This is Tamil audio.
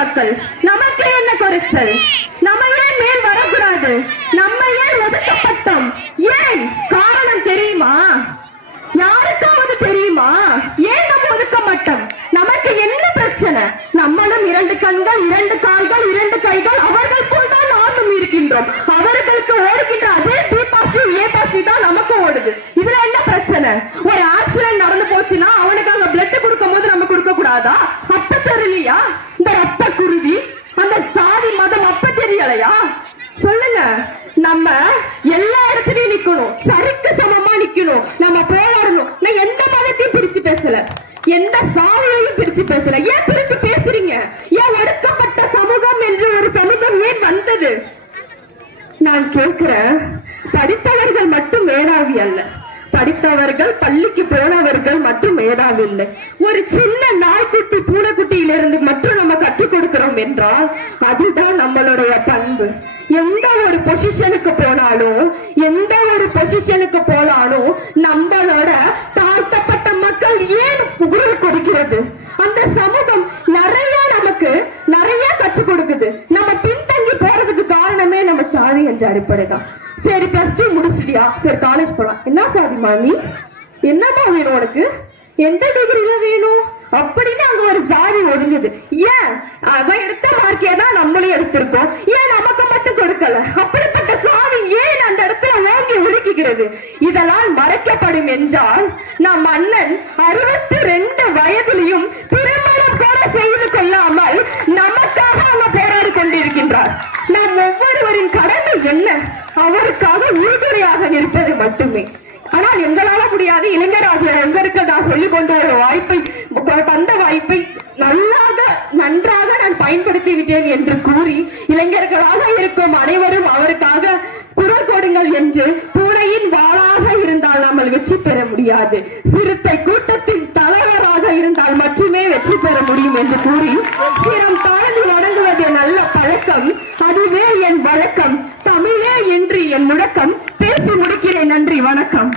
மக்கள். நமக்கு என்ன குறைச்சல்? நம்ம ஏன் மேல் வரக்கூடாது? நம்ம ஏன் ஒதுக்கப்பட்டோம்? ஏன் காரணம் தெரியுமா? யாருக்காவது தெரியுமா ஏன் நம்ம ஒதுக்க மாட்டோம்? நமக்கு என்ன பிரச்சனை? நம்மளும் 2 கண்கள், 2 கால்கள், 2 கைகள், அவர்கள் போல் தான் நாமும் இருக்கின்றோம். அவர்களுக்கு ஓடுகின்ற அதே பி பாசிட்டிவ் ஏ பாசிட்டிவ் தான் நமக்கு ஓடுது. இதுல என்ன பிரச்சனை? ஒரு ஆக்சிடென்ட் நடந்து போச்சுன்னா அவனுக்காக பிளட் கொடுக்கும் போது நம்ம கொடுக்க கூடாதா? அப்ப தெரியலையா இந்த ரத்த குருதி? அந்த சாதி மதம் அப்ப தெரியலையா? சொல்லுங்க. நம்ம எல்லா இடத்துலயும் நிக்கணும், சரிக்கு சமமா நிக்கணும், நம்ம போராடணும். நான் எந்த மதத்தையும் பிரிச்சு பேசல, எந்த சாதியையும் பிரிச்சு பேசல. ஏன் பிரிச்சு பேசுறீங்க? ஏன் ஒடுக்கப்பட்ட சமூகம் என்று ஒரு சமூகம் ஏன் வந்தது? நான் கேட்கிறேன், படித்தவர்கள் மட்டும் மேடாவி அல்ல, படித்தவர்கள் பள்ளிக்கு போனவர்கள் மட்டும் மேடாவி இல்லை. ஒரு சின்ன நாய்க்குட்டி பூனைக்குட்டியிலிருந்து மட்டும் நம்ம கற்றுக் கொடுக்கிறோம் என்றால் அதுதான் நம்மளுடைய பண்பு. எந்த ஒரு பொசிஷனுக்கு போனாலும் நம்மளோட தாழ்த்தப்பட்ட மக்கள் ஏன் குரல் கொடுக்கிறது? அந்த சமூகம் நமக்கு நிறைய கற்றுக் கொடுக்குது. நம்ம பின்தங்கி போறதுக்கு காரணமே நம்ம சாதி என்ற அடிப்படை தான். சரி, +2 முடிச்சிட்டியா? சரி, காலேஜ் போலாம். என்ன சாதிமா நீ? என்னமா வேணும் உனக்கு? எந்த டிகிரில வேணும் அப்படின்னு அங்க ஒரு சாதி ஒதுங்குது. ஏன்? அவன் எடுத்த மார்க்கே தான் நம்மளும் எடுத்திருக்கோம். ஏன் நமக்கு மட்டும் கொடுக்கல? அப்படிப்பட்ட சாதி ஏன் அந்த இடத்துல ஓங்கி ஒடுக்குகிறது? இதெல்லாம் மறைக்கப்படும் என்றால் நம் அண்ணன் 62 வயதிலையும் திருமணம் கூட செய்து கொள்ளாமல் நமக்காக அவர் போராடி கொண்டிருக்கின்றார். நம் ஒவ்வொருவரின் கடமை என்ன? அவருக்காக உறுதுணையாக நிற்பது மட்டுமே. ஆனால் எங்களால முடியாது. இளைஞராக எங்களுக்கு நான் சொல்லிக் கொண்ட ஒரு வாய்ப்பை, தந்த வாய்ப்பை நன்றாக நான் பயன்படுத்தி விட்டேன் என்று கூறி இளைஞர்களாக இருக்கும் அனைவரும் அவருக்காக குரல் கொடுங்கள் என்று, பூனையின் வாளாக இருந்தால் நம்ம வெற்றி பெற முடியாது, சிறுத்தை கூட்டத்தின் தலைவராக இருந்தால் மட்டுமே வெற்றி பெற முடியும் என்று கூறி சிரம் தாழ்ந்து வணங்குவது நல்ல பழக்கம், அதுவே என் வழக்கம், தமிழே என்று என் முழக்கம். பேசி முடிக்கிறேன். நன்றி, வணக்கம்.